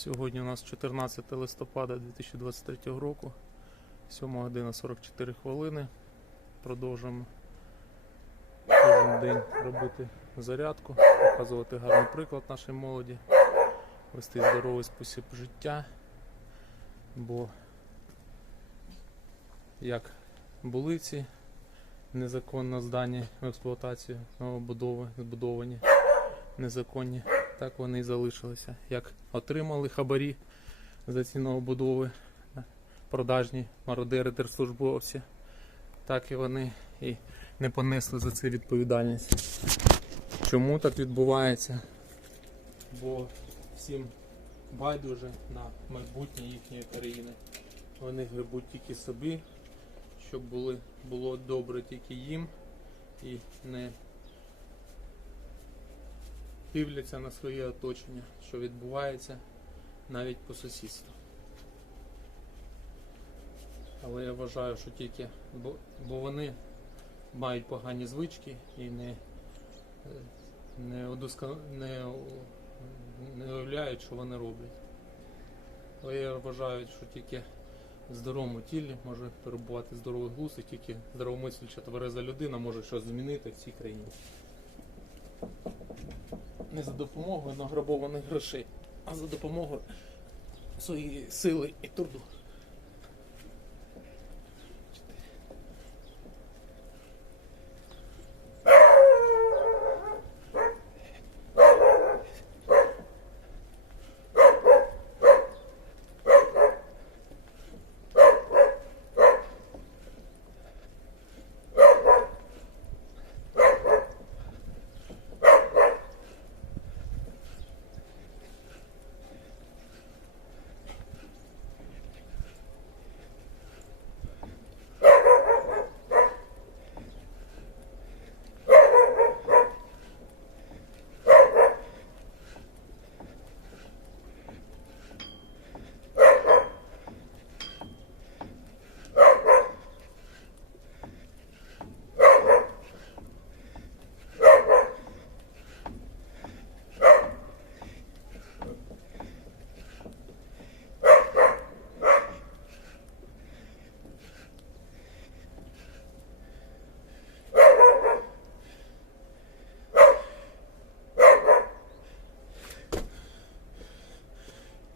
Сьогодні у нас 14 листопада 2023 року, 7 година 44 хвилини. Продовжуємо кожен день робити зарядку, показувати гарний приклад нашій молоді, вести здоровий спосіб життя. Бо як були ці незаконно здані в експлуатацію новобудови, збудовані незаконні, так вони і залишилися. Як отримали хабарі за ці новобудови, е, продажні мародери держслужбовці, так і вони і не понесли за це відповідальність. Чому так відбувається? Бо всім байдуже на майбутнє їхньої країни. Вони гребуть тільки собі, щоб були, було добре тільки їм і не дивляться на своє оточення, що відбувається навіть по сусідству. Але я вважаю, що тільки бо, бо вони мають погані звички і не, е, не, удоска... не, не уявляють, що вони роблять. Але я вважаю, що тільки в здоровому тілі може перебувати здоровий глузд, і тільки здоровомисляча твереза людина може щось змінити в цій країні. Не за допомогою награбованих грошей, а за допомогою своєї сили і труду.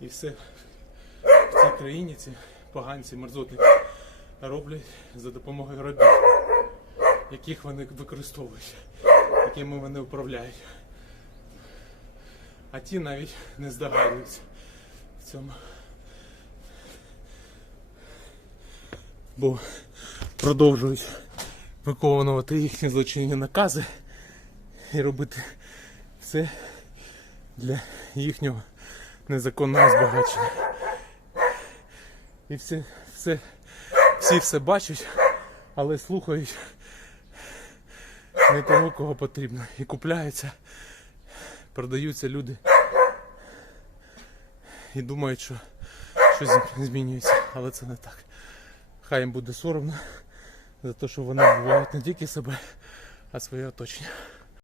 І все в цій країні ці поганці, мерзотники роблять за допомогою робіт, яких вони використовують, якими вони управляють. А ті навіть не здогадуються в цьому. Бо продовжують виконувати їхні злочинні накази і робити все для їхнього незаконного збагачення. І все, все, всі все бачать, але слухають не того, кого потрібно. І купляються, продаються люди. І думають, що щось змінюється, але це не так. Хай їм буде соромно за те, що вони вбивають не тільки себе, а своє оточення.